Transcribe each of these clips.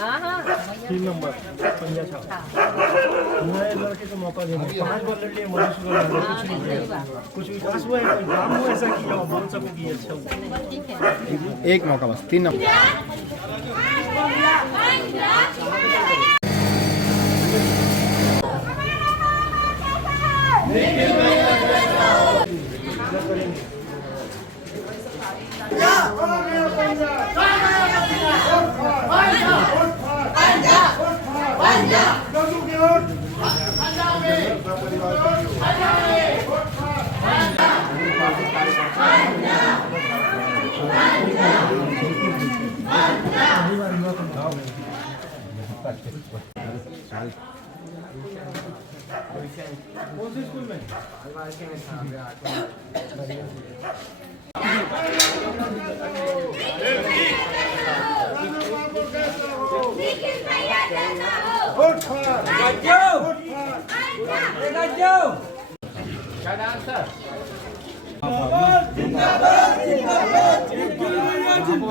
हाँ हाँ 3 नंबर पंजा छाप नए लड़के को मौका देना 5 बार लड़ लिए मधु शुगर कुछ नहीं किया कुछ विकास हुआ है कोई काम हुआ ऐसा किया बोल सको कि अच्छा हुआ एक मौका बस 3 नंबर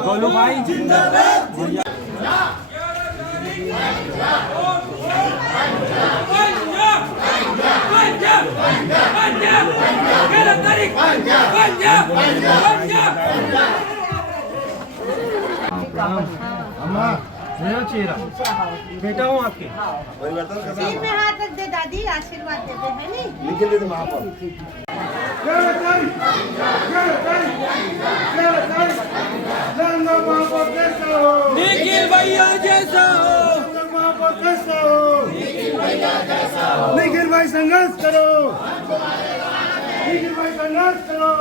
गोलू भाई अम्मा मेरा चेहरा बेटा हूँ आपके सिर पे हाथ रख दे दादी आशीर्वाद दे दे है नी लिख दे महापौर निखिल भैया जैसा हो निखिल भाई संघर्ष करो निखिल भाई संघर्ष करो